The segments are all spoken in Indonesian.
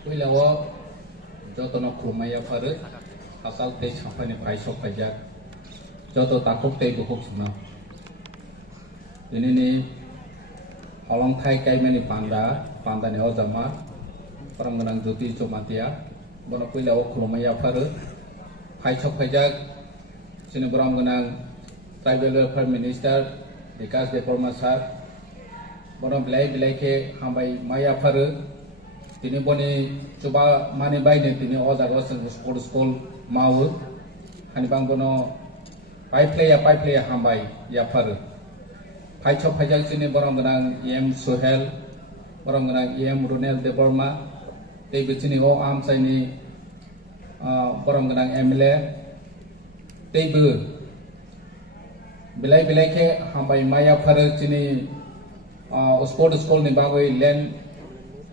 Puilawo jotono krumaya faru asal te sampane paisok pajak joto takuk te buhuk suna ini ni holong thai kai meni panda ne ojama perang menang juti comatia bono puilawo krumaya faru paisok pajak sini perang menang tribal welfare minister Vikas Deparma sar bono bilai ke hambai maya faru tini boni coba mani bayi ni tini ojar school mau, hani bang bono pipe player hambai ya par, pai chop pajak sini borang benang Sohel, borang benang Runel Deborma, tebi sini am sini borang benang MLA, tebi bilai ke hambai maya par sini school ni bagoi land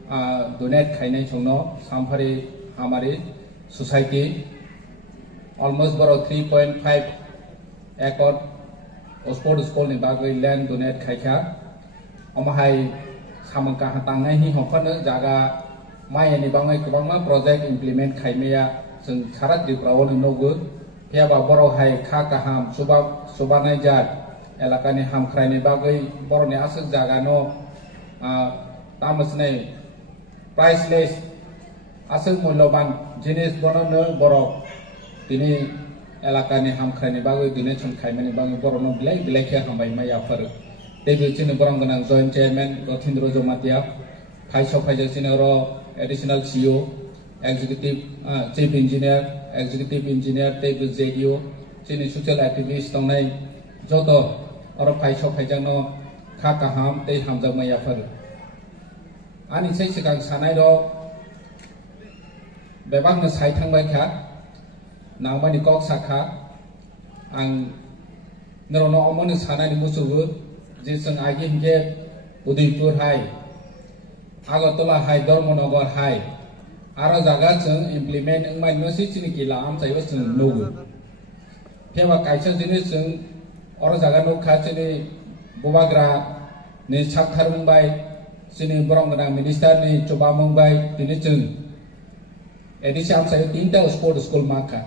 donate खाइने छोनो सामफारी हमारी society almost बरो 3.5 एकड़ sport school नि बागै land donate खाइखा अमहाय सामंका हतांनाय हि हफानो जागा मायनि बाङै गोबांमा प्रोजेक्ट इमप्लिमेंट खाइमेया जों सारा दिफ्राव नोगो फेयाबा बरो हाय खा काहाम सुबानाय जात एलाकानि हामख्रायनि बागै बरनि आसक जागानो तामसनै priceless asal मूल्यवान जिनिस बननो बरफ दिनै एलाकानि हामख्रायनि बागै दिनै खायमानि बागै बरनो बिलाइ के हामबाय मायाफोर देबिचिनो बरं गोनां जॉइंट चेयरमैन रथिन्द्र जमातिया फाइसो फाइजसिनो रो additional CEO executive chief engineer तेबु जेडीओ चिनि सोशल एक्टिविस्ट तंनाय जतो और फाइसो फाइजनो खा काहाम ते हामजा मायाफोर ani sai sikang sanai ro bebang na sai thangbai kha nangmani kok sakha ang nerono omoni sanai ni musugu je sang agi hingge Udaipur hai Agartala hai Dharmanagar hai aro jaga jeng implement ngmai no si chini kila am chaiwa jeng nogu pheba kaisa jini jeng oro jaga no kha chini bobagra ni chakthar mumbai sini borong gana minister ni coba mumbai dini jeng edisi am saya tinta sport school maka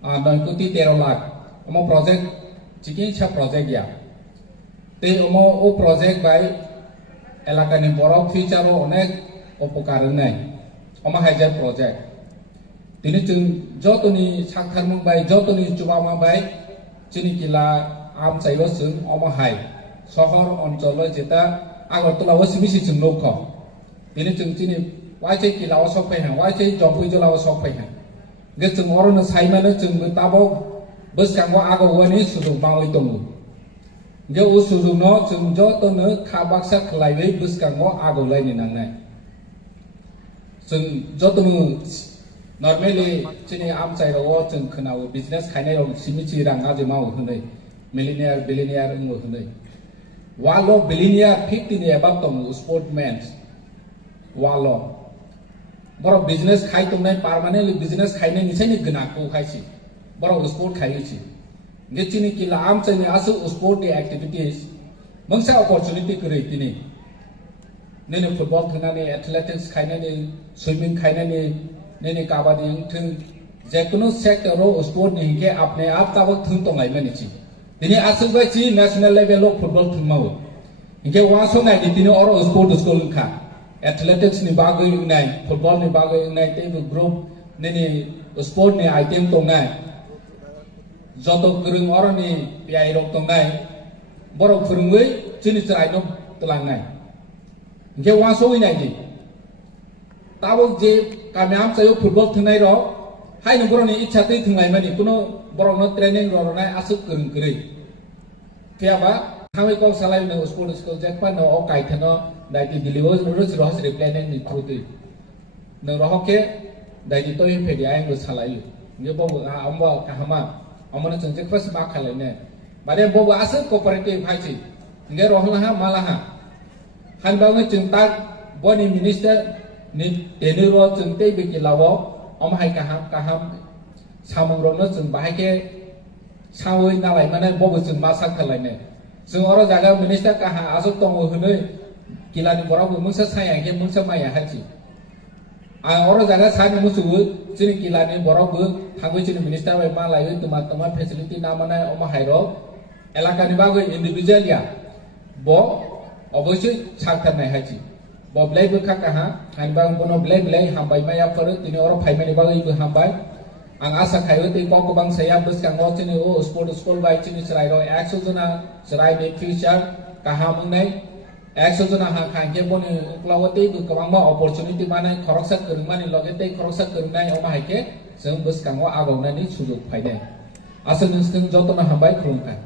dan ikuti 13 lakh omo project cikin cha project ya te omo o project bai elaka ni borok future o onek opokar nai omo hajar project dini jeng joto ni sakthar mumbai joto ni coba mumbai chini kila am saya jeng omo hai sohor oncolo jeta Agartala wasimisi jeng nokho ini jeng chini wajai kilawa sokpai hang wajai jongpui jolawa sokpai hang ge jeng orono saimano jeng tabo boskango ago wani sujung mawai tongo ge u sujung no jeng jotono khabaksa khlaiwei boskango ago laini nangnai jeng jotono normally chini amchai ro jeng khnawo business khainai ro simichi rang aje mawo hunai billionaire ngo hunai Walo billionaire 50 ni above tomu sportmen walo boro business khai tongnai permanently business khainai ni chaini gna ko khaisi boro sport khaichi ngechini kila am chaini asu sport activities mangsa opportunity kore tini nene football thanani athletics khainani swimming khainani nene kabaddi thung jekono sector ro sport ni ke apne aap tabak thung tongai manichi ini asal baci national level lo football thumau inge waso nai ditini oro sport school kha athletics ni bagoi nai football ni bagoi nai te group ni sport ni item tong nai joto kurung oro ni pi rok tong nai borok phurungoi chini chai no tlang nai inge waso nai ji tabo je kamiam chayo football thunai ro hai no boroni ichha te thungai mani kuno borok no training ro nai asuk kurung kurei Tiaba, kami kau salai na sport school jakpa na o kai thano dai ti deliver ro si rohas replan ni truti na rohoke dai ti toi phe dia ang ro salai nge bo ga amba kahama amana chang jakpa sa khalai ne bade bo asuk cooperative hai chi nge rohla ha malaha han ba nge chung ta boni minister ni teni ro chung te bi ki lawo om hai kaham samong ro no chung ba ke Sawai nalai mana bobo jeng masak kalai ne jeng oro jaga minister kaha asuk tongo hunoi kila ni borok mungsa sayang ke mungsa maya haji Orang jaga sana musuh, sini kilani borok hangu sini minister memang layu teman-teman facility namanya Oma Hairo, elaka ni bagai individual ya, bo obviously saktan naik haji, bo belai berkah kah, hanbang bono belai hambai maya perut ini orang payment ni bagai hambai, ang asa kayu ti kau kubang saya bus kang ngau sini school baik sini serai ro, exojona serai di future kaham mengenai exojona hang kangke boni uklawati kubang ma opportunity mana koroksa kerumani logete koroksa kerumani Oma haike, seng bus kang ngau agong nani sujuk payne, asal nisting jotona hambai kerumkan.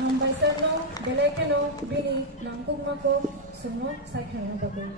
Hambai serno, belekeno, bini, nangkuk mako, semua saya kena bagai.